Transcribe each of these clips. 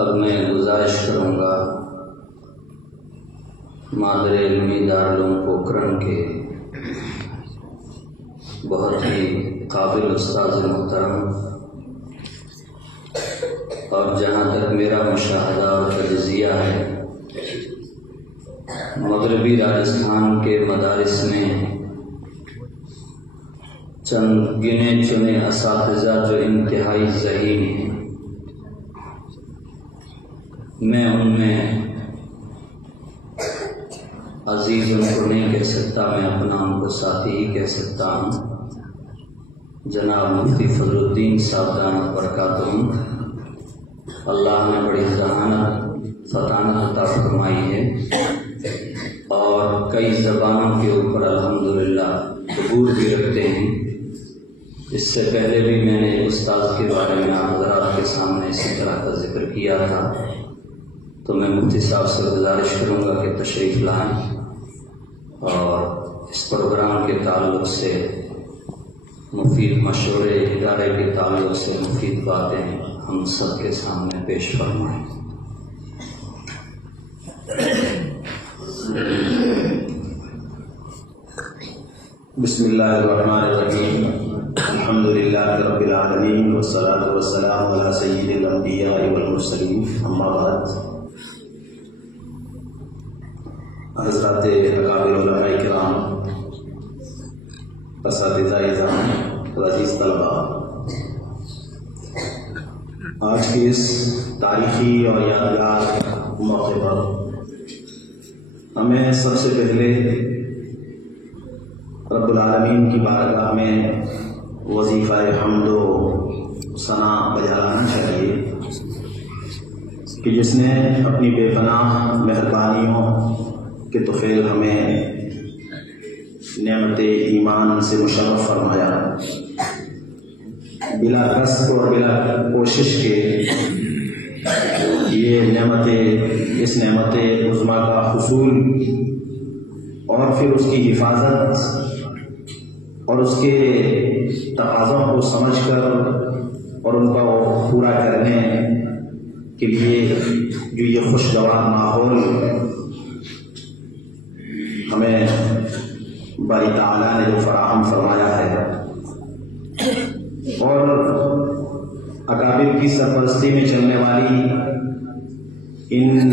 اب میں گزارش کروں گا مادر علمی دارالعلوم پوکھرن کے بہت ہی قابل استاذ محترم اور جہاں تک میرا مشاہدہ اور تجزیہ ہے مغربی راجستھان کے مدارس میں چند گنے چنے اساتذہ جو انتہائی ذہین ہیں، میں ان میں عزیز ان کو نہیں کہہ سکتا، میں اپنا ان کو ساتھی ہی کہہ سکتا ہوں۔ جناب مفتی فضل الدین صاحب دامت برکاتہم، اللہ نے بڑی ذہانت فطانت عطا فرمائی ہے اور کئی زبانوں کے اوپر الحمدللہ عبور بھی رکھتے ہیں۔ اس سے پہلے بھی میں نے ایک استاد کے بارے میں آپ حضرات کے سامنے اسی طرح کا ذکر کیا تھا، تو میں مفتی صاحب سے گزارش کروں گا کہ تشریف لائیں اور اس پروگرام کے تعلق سے مفید مشورے، ادارے کے تعلق سے مفید باتیں ہم سب کے سامنے پیش فرمائیں۔ بسم اللہ الرحمن الرحیم، الحمدللہ رب العالمین والصلاة والسلام علی سید الانبیاء والمرسلین، اما بعد۔ حضرات اکابر علماء کرام، اساتذہ اعزام، عزیز طلباء، آج کی اس تاریخی اور یادگار موقع پر ہمیں سب سے پہلے رب العالمین کی بارگاہ میں وظیفہ حمد و ثنا بجا لانا چاہیے کہ جس نے اپنی بے پناہ مہربانیوں کے طفیل ہمیں نعمت ایمان سے مشرف فرمایا، بلا قصد اور بلا کوشش کے یہ اس نعمت عظمیٰ کا حصول اور پھر اس کی حفاظت اور اس کے تقاضوں کو سمجھ کر اور ان کو پورا کرنے کے لیے جو یہ خوشگوار ماحول ہمیں باری تعالیٰ نے جو فراہم فرمایا ہے اور اکابر کی سرپرستی میں چلنے والی ان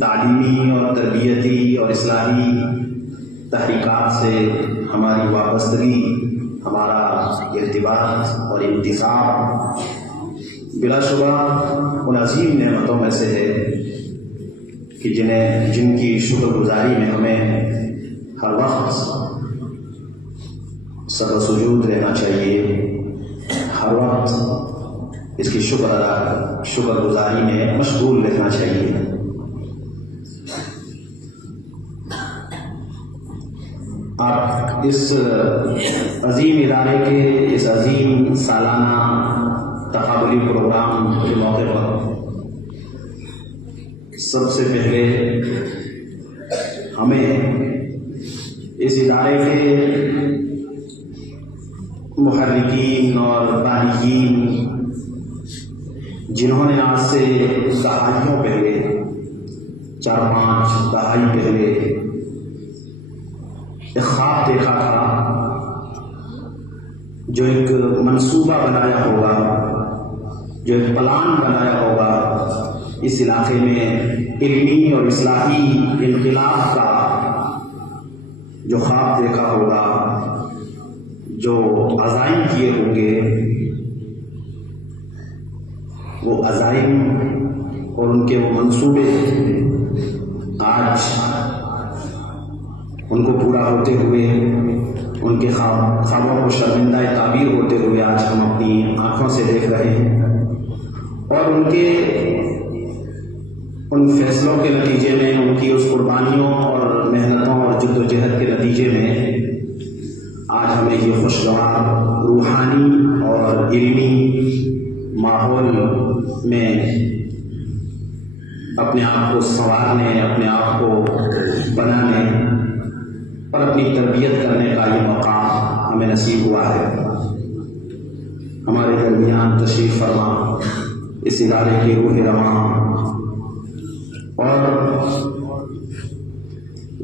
تعلیمی اور تربیتی اور اصلاحی تحریکات سے ہماری وابستگی، ہمارا ارتباط اور انتخاب بلا شبہ ان عظیم نعمتوں میں سے ہے کہ جن کی شکر گزاری میں ہمیں ہر وقت سر و سجود رہنا چاہیے، ہر وقت اس کی شکر گزاری میں مشغول رہنا چاہیے۔ آپ اس عظیم ادارے کے اس عظیم سالانہ تقابلی پروگرام کے موقع پر سب سے پہلے ہمیں اس ادارے کے محرکین اور بانیین جنہوں نے آج سے دہائیوں پہلے، 4-5 دہائی پہلے ایک خواب دیکھا تھا، جو ایک منصوبہ بنایا ہوگا، جو ایک پلان بنایا ہوگا، اس علاقے میں علمی اور اصلاحی انقلاب کا جو خواب دیکھا ہوگا، جو عزائم کیے ہوں گے، وہ عزائم اور ان کے وہ منصوبے آج ان کو پورا ہوتے ہوئے، ان کے خوابوں کو شرمندہ تعبیر ہوتے ہوئے آج ہم اپنی آنکھوں سے دیکھ رہے ہیں، اور ان کے ان فیصلوں کے نتیجے میں، ان کی اس قربانیوں اور محنتوں اور جد و جہد کے نتیجے میں آج ہمیں یہ خوشگوار روحانی اور علمی ماحول میں اپنے آپ کو سنوارنے، اپنے آپ کو بنانے اور اپنی تربیت کرنے کا یہ موقع ہمیں نصیب ہوا ہے۔ ہمارے درمیان تشریف فرما اس ادارے کی روح رواں اور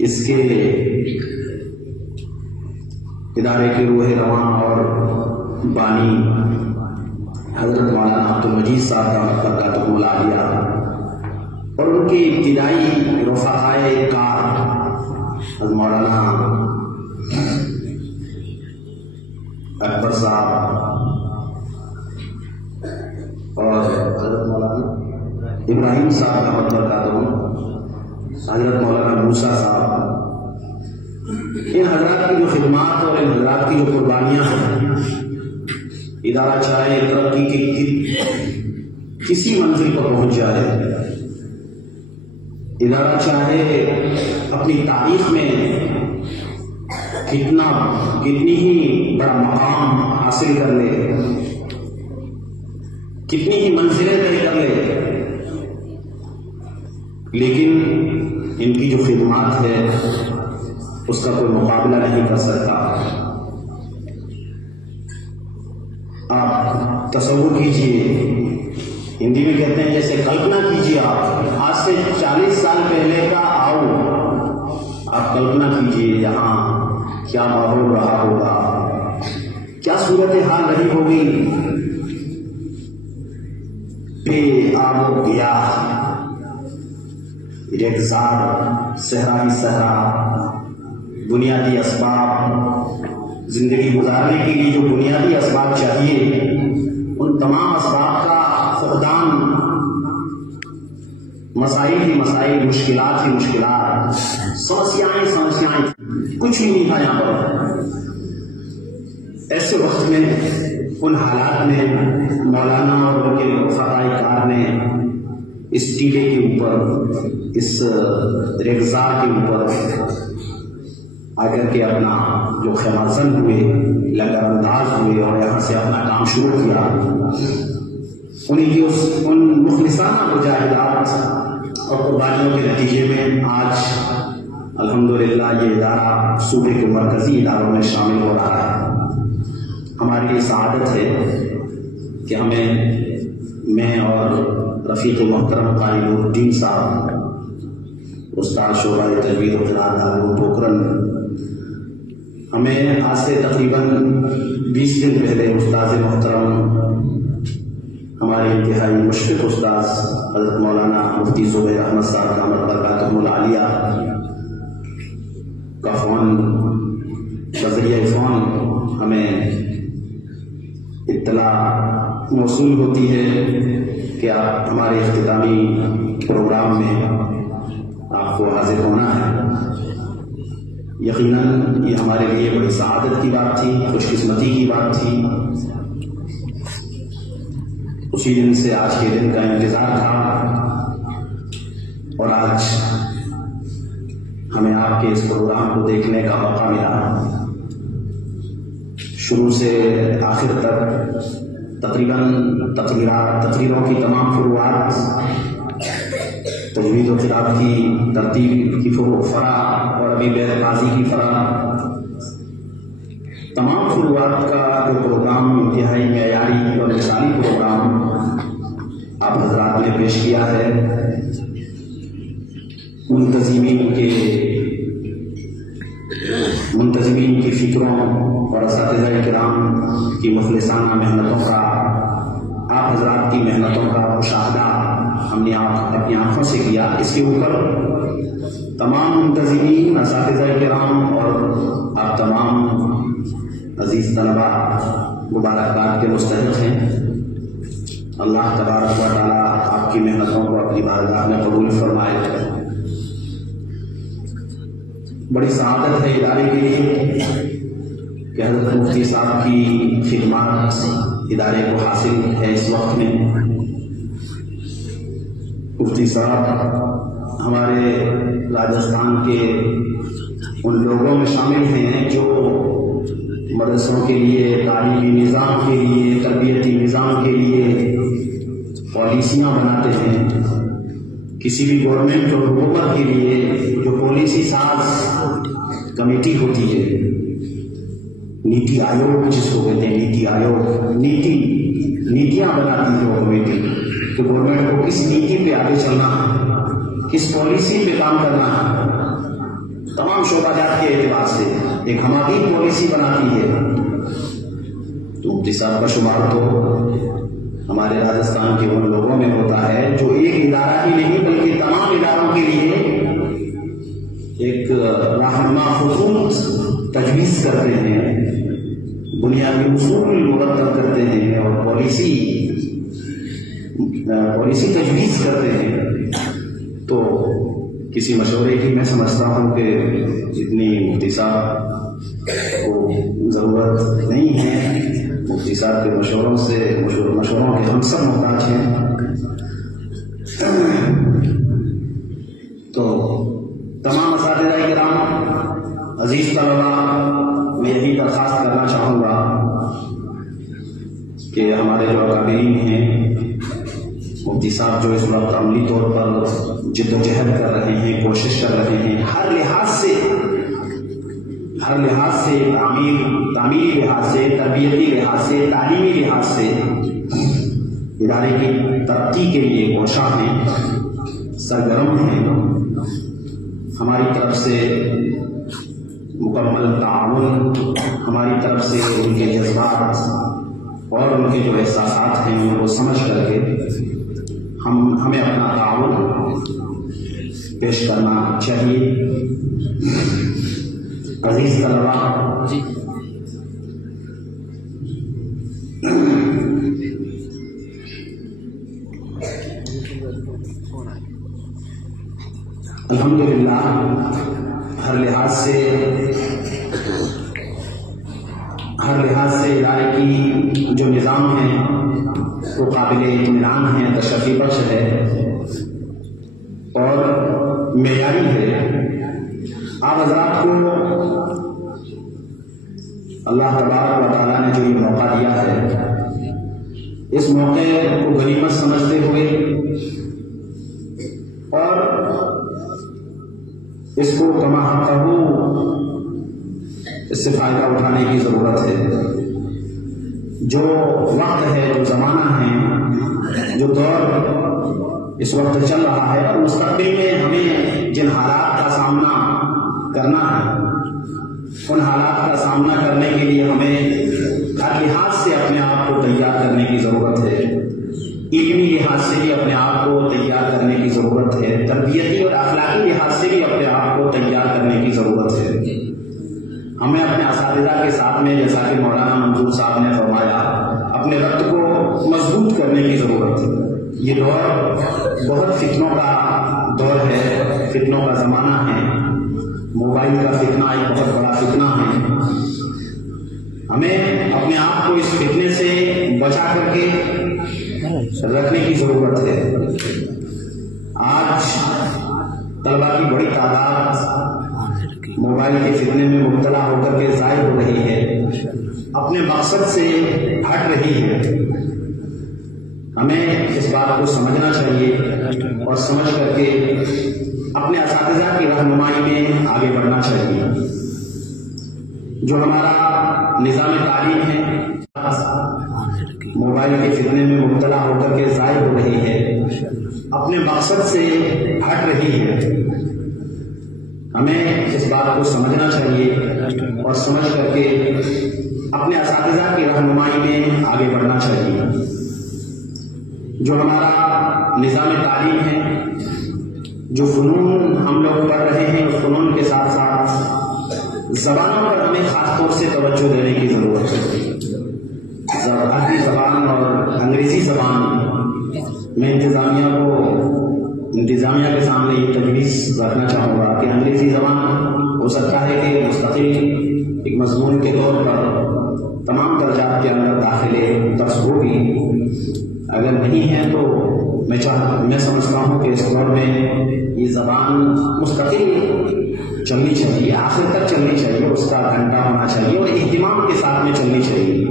اس کے ادارے کے روح رواں اور بانی حضرت مولانا عبدالمجید صاحب دامت برکاتہ العالیہ اور ان کی ابتدائی رفقائے کار حضرت مولانا اکبر صاحب اور حضرت مولانا ابراہیم صاحب دامت برکاتہ، حضرت مولانا موسیٰ صاحب، ان حضرات کی جو خدمات اور ان حضرات کی جو قربانیاں ہیں، ادارہ چاہے ترقی کی کسی منزل پر پہنچ جائے، ادارہ چاہے اپنی تاریخ میں کتنی ہی بڑا مقام حاصل کر لے، کتنی ہی منزلیں طے کر لے، لیکن ان کی جو خدمات ہے اس کا کوئی مقابلہ نہیں کر سکتا۔ آپ تصور کیجئے، ہندی میں کہتے ہیں جیسے کلپنا کیجئے، آپ آج سے 40 سال پہلے کا آؤ، آپ کلپنا کیجئے یہاں کیا ماحول رہا ہوگا، کیا صورتحال رہی ہوگی، بے آب و گیاہ، ریگزار، صحرا ہی صحرا، بنیادی اسباب، زندگی گزارنے کے لیے جو بنیادی اسباب چاہیے ان تمام اسباب کا فقدان، مسائل ہی مسائل، مشکلات ہی مشکلات، سمسیائیں کچھ ہی نہیں تھا یہاں پر۔ ایسے وقت میں ان حالات میں مولانا اور ان کے رفقائے کار نے اس ٹیلے کے اوپر، اس ریگزار کے اوپر آ کر کے اپنا جو خیمہ زن ہوئے، لنگر انداز ہوئے اور یہاں سے اپنا کام شروع کیا۔ انہیں کی ان مخلصانہ مجاہدات اور قربانیوں کے نتیجے میں آج الحمدللہ یہ ادارہ صوبے کے مرکزی اداروں میں شامل ہو رہا ہے۔ ہماری یہ سعادت ہے کہ میں اور رفیق محترم قاری نور الدین صاحب، استاد شعبہ تجوید و قراءت دارالعلوم پوکھرن، ہمیں آج سے تقریباً 20 دن پہلے استاد محترم، ہمارے انتہائی مشفق استاد حضرت مولانا مفتی زبیر احمد صاحب دامت برکاتہ العالیہ کا ذریعہ فون ہمیں اطلاع موصول ہوتی ہے کہ آپ ہمارے اختتامی پروگرام میں آپ کو حاضر ہونا ہے۔ یقیناً یہ ہمارے لیے بڑی سعادت کی بات تھی، خوش قسمتی کی بات تھی۔ اسی دن سے آج کے دن کا انتظار تھا اور آج ہمیں آپ کے اس پروگرام کو دیکھنے کا موقع ملا۔ شروع سے آخر تک تقریباً تقریروں کی تمام فروعات، تجوید و قراءت کی ترتیب کی فرع اور ابھی بیت بازی کی فرع، تمام فروعات کا جو پروگرام انتہائی معیاری اور مثالی پروگرام آپ حضرات نے پیش کیا ہے، منتظمین کی فکروں اور اساتذہ کرام کی مخلصانہ محنتوں کا، آپ حضرات کی محنتوں کا مشاہدہ ہم نے اپنی آنکھوں سے کیا۔ اس کے اوپر تمام منتظمین، اساتذہ کرام اور آپ تمام عزیز طلباء مبارکباد کے مستحق ہیں۔ اللہ تبارک و تعالیٰ آپ کی محنتوں کو اپنی بارگاہ میں قبول فرمائے۔ بڑی سعادت ہے ادارے کے لیے کہ حضرت مفتی صاحب کی خدمات ادارے کو حاصل ہے۔ اس وقت میں مفتی صاحب ہمارے راجستھان کے ان لوگوں میں شامل ہیں جو مدرسوں کے لیے، تعلیمی نظام کے لیے، تربیتی نظام کے لیے پالیسیاں بناتے ہیں۔ کسی بھی گورنمنٹ اور حکومت کے لیے جو پالیسی ساز کمیٹی ہوتی ہے، نیتی آیوگ جس کو کہتے ہیں، نیتی آیوگ، نیتیاں بناتی ہے وہ کمیٹی کہ گورنمنٹ کو کس نیتی پہ آگے چلنا ہے۔ کس پالیسی پہ کام کرنا ہے، تمام شعبہ جات کے اعتبار سے ایک ہماری پالیسی بناتی ہے. تو مفتی صاحب کا شمار تو ہمارے راجستھان کے ان لوگوں میں ہوتا ہے جو ایک ادارہ ہی نہیں بلکہ تمام اداروں کے لیے ایک رہنما خطوط تجویز کرتے ہیں، بنیادی اصول مرتب کرتے ہیں اور پالیسی تجویز کرتے ہیں. تو کسی مشورے کی میں سمجھتا ہوں کہ جتنی مفتی صاحب کو ضرورت نہیں ہے، مفتی صاحب کے مشوروں کے ہم سب محتاج ہیں. تو تمام اساتذہ کرام، عزیز طلباء، میں یہی درخواست کرنا چاہوں گا کہ ہمارے جو اکابرین ہیں، مفتی صاحب جو اس وقت عملی طور پر جد و جہد کر رہے ہیں، کوشش کر رہے ہیں، ہر لحاظ سے تعمیری لحاظ سے، تربیتی لحاظ سے، تعلیمی لحاظ سے ادارے کی ترقی کے لیے کوشاں ہیں، سرگرم ہیں. ہماری طرف سے مکمل تعاون، ہماری طرف سے ان کے جذبات اور ان کے جو احساسات ہیں ان کو سمجھ کر کے ہمیں اپنا تعاون پیش کرنا چاہیے. عزیز طلباء، الحمدللہ ہر لحاظ سے ادارے کی جو نظام ہے وہ قابل اطمینان ہے، تشریف بخش ہے اور معیاری ہے. آپ حضرات کو اللہ تبارک و تعالیٰ نے جو یہ موقع دیا ہے، اس موقع کو غنیمت سمجھتے ہوئے اور اس کو کما حقہ اس سے فائدہ اٹھانے کی ضرورت ہے. جو وقت ہے، جو زمانہ ہے، جو دور اس وقت چل رہا ہے اور مستقبل میں ہمیں جن حالات کا سامنا کرنا ہے، ان حالات کا سامنا کرنے کے لیے ہمیں ہر لحاظ سے اپنے آپ کو تیار کرنے کی ضرورت ہے. علمی لحاظ سے بھی اپنے آپ کو تیار کرنے کی ضرورت ہے، تربیتی اور اخلاقی لحاظ سے بھی اپنے آپ کو تیار کرنے کی ضرورت ہے. ہمیں اپنے اساتذہ کے ساتھ میں، جیسا کہ مولانا منظور صاحب نے فرمایا، اپنے ربط کو مضبوط کرنے کی ضرورت ہے. یہ دور بہت فتنوں کا دور ہے، فتنوں کا زمانہ ہے. موبائل کا فتنہ ایک بہت بڑا فتنہ ہے. ہمیں اپنے آپ کو اس فتنے سے بچا کر کے رکھنے کی ضرورت ہے. آج طلبا کی بڑی تعداد موبائل کے فتنے میں مبتلا ہو کر کے ضائع ہو رہی ہے، اپنے مقصد سے ہٹ رہی ہے. ہمیں اس بات کو سمجھنا چاہیے اور سمجھ کر کے اپنے اساتذہ کی رہنمائی میں آگے بڑھنا چاہیے. جو ہمارا نظام تعلیم ہے، موبائل کے فتنے میں مبتلا ہو کر کے ضائع ہو رہی ہے، اپنے مقصد سے ہٹ رہی ہے. ہمیں اس بات کو سمجھنا چاہیے اور سمجھ کر کے اپنے اساتذہ کی رہنمائی میں آگے بڑھنا چاہیے. جو ہمارا نظام تعلیم ہے، جو فنون ہم لوگ پڑھ رہے ہیں، اس فنون کے ساتھ ساتھ زبانوں پر ہمیں خاص طور سے توجہ دینے کی ضرورت ہے. عربی زبان اور انگریزی زبان میں انتظامیہ کے سامنے یہ تجویز رکھنا چاہوں گا کہ انگریزی زبان ہو سکتا ہے کہ مستقل ایک مضمون کے طور پر تمام درجات کے اندر داخلے درس ہوگی. اگر نہیں ہے تو میں سمجھتا ہوں کہ اس دور میں یہ زبان مستقل چلنی چاہیے، آخر تک چلنی چاہیے، اس کا گھنٹہ ہونا چاہیے اور اہتمام کے ساتھ میں چلنی چاہیے.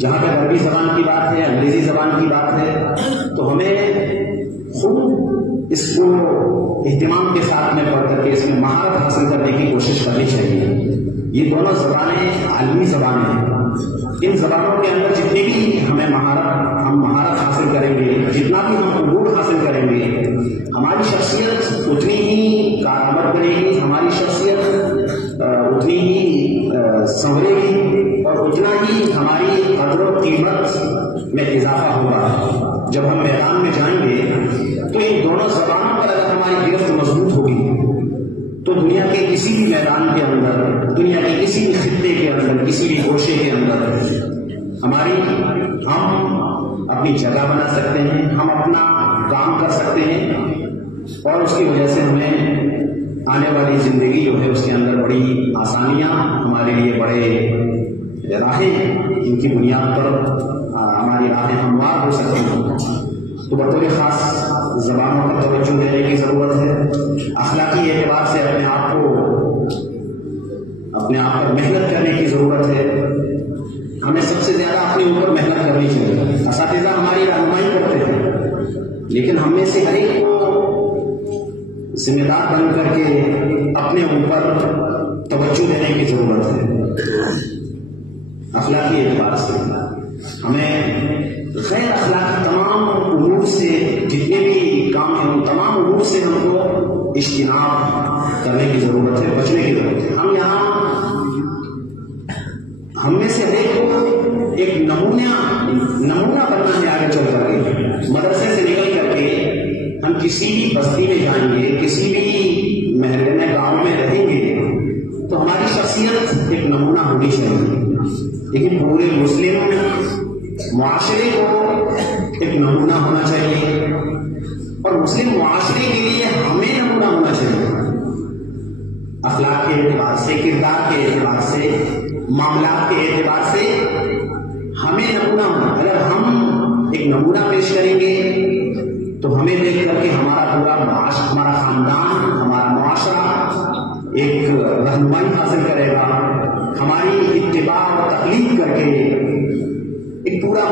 جہاں پہ عربی زبان کی بات ہے، انگریزی زبان کی بات ہے، تو ہمیں خوب اس کو اہتمام کے ساتھ میں پڑھ کر کے اس میں مہارت حاصل کرنے کی کوشش کرنی چاہیے. یہ دونوں زبانیں عالمی زبانیں ہیں. ان زبانوں کے اندر جتنی بھی ہم مہارت حاصل کریں گے، جتنا بھی ہم عبور حاصل کریں گے، ہماری شخصیت کسی بھی گوشے کے اندر ہم اپنی جگہ بنا سکتے ہیں، ہم اپنا کام کر سکتے ہیں، اور اس کی وجہ سے ہمیں آنے والی زندگی جو ہے اس کے اندر بڑی آسانیاں، ہمارے لیے بڑے راہیں، ان کی بنیاد پر ہماری راہیں ہموار ہو سکتی ہیں۔ تو بطور خاص زبانوں پر توجہ دینے کی ضرورت ہے، اخلاقی اعتبار سے اپنے آپ پر محنت کرنے کی ضرورت ہے۔ ہمیں سب سے زیادہ اپنے اوپر محنت کرنی چاہیے۔ اساتذہ ہماری رہنمائی کرتے ہیں، لیکن ہم میں سے ہر ایک کو ذمہ دار بن کر کے اپنے اوپر توجہ دینے کی ضرورت ہے۔ اخلاقی اعتبار سے ہمیں غیر اخلاقی تمام امور سے، جتنے بھی کام ہیں ان تمام امور سے ہم کو اجتناب کرنے کی ضرورت ہے، بچنے کی ضرورت ہے۔ ہم میں سے ایک نمونہ بننا ہے آگے چل کر کے۔ مدرسے سے نکل کر کے ہم کسی بھی بستی میں جائیں گے، کسی بھی محلے میں، گاؤں میں رہیں گے، تو ہماری شخصیت ایک نمونہ ہونی چاہیے، لیکن پورے مسلم معاشرے کو ایک نمونہ ہونا چاہیے، اور مسلم معاشرے کے لیے ہمیں نمونہ ہونا چاہیے، اخلاق کے اعتبار سے، کردار کے اعتبار سے، معاملات کے اعتبار سے ہمیں نمونہ ہونا۔ اگر ہم ایک نمونہ پیش کریں گے تو ہمیں دیکھ کر کے ہمارا خاندان، ہمارا معاشرہ ایک رہنمائی حاصل کرے گا، ہماری اتباع اور تقلید کر کے ایک پورا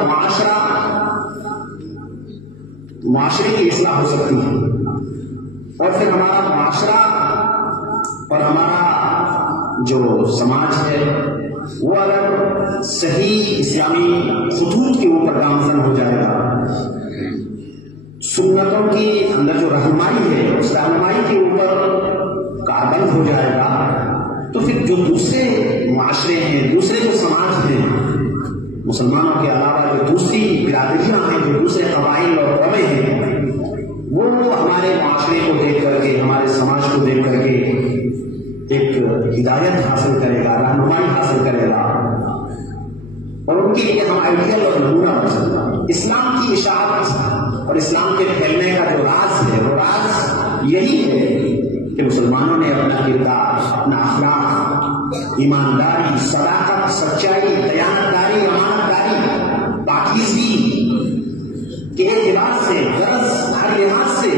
معاشرے کی اصلاح ہو سکتی ہے، اور پھر ہمارا معاشرہ اور ہمارا جو سماج ہے وہ اگر صحیح اسلامی خطوط کے اوپر گامزن ہو جائے گا، سنتوں کی اندر جو رہنمائی ہے اس رہنمائی کے اوپر کاربند ہو جائے گا، تو پھر جو دوسرے معاشرے ہیں، دوسرے جو سماج ہیں، مسلمانوں کے علاوہ جو دوسری برادریاں ہیں، جو دوسرے قبائل اور قومیں ہیں، وہ ہمارے معاشرے کو دیکھ کر کے، ہمارے سماج کو دیکھ کر کے ایک ہدایت حاصل کرے گا، رہنمائی حاصل کرے گا، اور ان کے لیے ہم آئیڈیل اور نمونہ بن سکتے ہیں۔ اسلام کی اشاعت اور اسلام کے پھیلنے کا جو راز ہے، وہ راز یہی ہے کہ مسلمانوں نے اپنا کردار، اپنا اخلاق، ایمانداری، صداقت، سچائی، دیانتداری، امانتداری، پاکیزگی کے اعتبار سے، غرض ہر لحاظ سے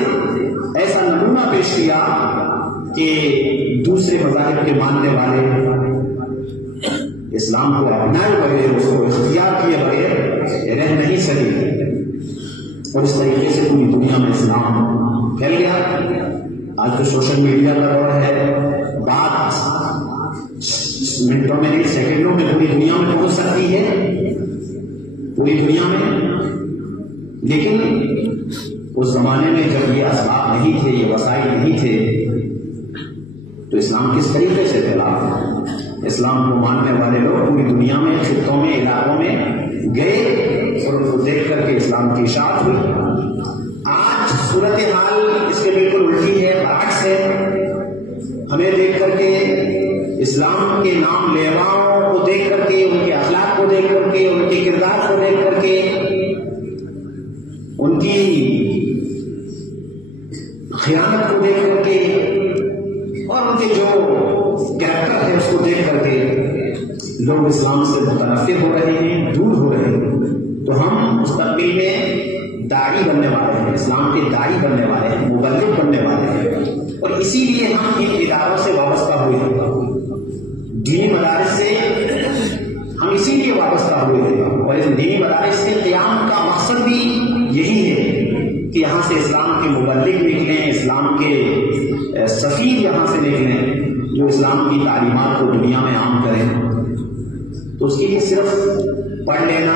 ایسا نمونہ پیش کیا کہ دوسرے مذاہب کے ماننے والے اسلام کو اپنائے بغیر، اس کو اختیار کیے بغیر رہ نہیں سکے، اور اس طریقے سے پوری دنیا میں اسلام پھیل گیا۔ آج تو سوشل میڈیا کا دور ہے، بات منٹوں میں نہیں، سیکنڈوں میں پوری دنیا میں پہنچ سکتی ہے، پوری دنیا میں۔ لیکن اس زمانے میں جب یہ اسباب نہیں تھے، یہ وسائل نہیں تھے، تو اسلام کس طریقے سے پھیلا؟ اسلام کو ماننے والے لوگ پوری دنیا میں، خطوں میں، علاقوں میں گئے، اور ان کو دیکھ کر کے اسلام کی اشاعت ہوئی۔ آج صورتحال اس کے بالکل الٹی ہے، برعکس ہے۔ ہمیں دیکھ کر کے، اسلام کے نام لیواؤں کو دیکھ کر کے، ان کے اخلاق کو دیکھ کر کے، ان کے کردار کو دیکھ کر کے، ان کی خیانت کو دیکھ کر کے، اور ان کے جو کریکٹر ہے اس کو دیکھ کر کے لوگ اسلام سے متنفر ہو رہے ہیں، دور ہو رہے ہیں۔ تو ہم مستقبل میں داعی بننے والے ہیں، اسلام کے داعی بننے والے ہیں، مبلغ بننے والے ہیں، اور اسی لیے ہم ان اداروں سے وابستہ ہوئے ہیں، دینی مدارس سے ہم اسی لیے وابستہ ہوئے ہیں، اور اس دینی مدارس کے قیام کا مقصد بھی یہی ہے کہ یہاں سے اسلام کے مبلغ نکلیں، اسلام کے سفیر یہاں سے نکلیں، جو اسلام کی تعلیمات کو دنیا میں عام کریں۔ تو اس کے لیے صرف پڑھ لینا،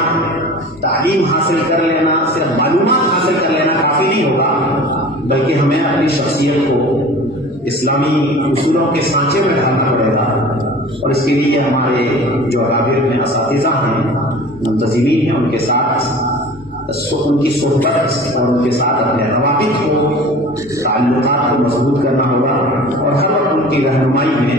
تعلیم حاصل کر لینا، صرف معلومات حاصل کر لینا کافی نہیں ہوگا، بلکہ ہمیں اپنی شخصیت کو اسلامی اصولوں کے سانچے میں ڈالنا پڑے گا، اور اس کے لیے ہمارے جو اکابر میں اساتذہ ہیں، منتظمین ہیں، ان کے ساتھ ان کی صحبت اور ان کے ساتھ اپنے روابط کو، تعلقات کو مضبوط کرنا ہوگا، اور ہر وقت ان کی رہنمائی میں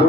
2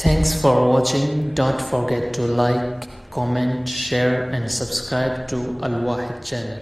Thanks for watching. Don't forget to like, comment, share and subscribe to Al Wahid channel.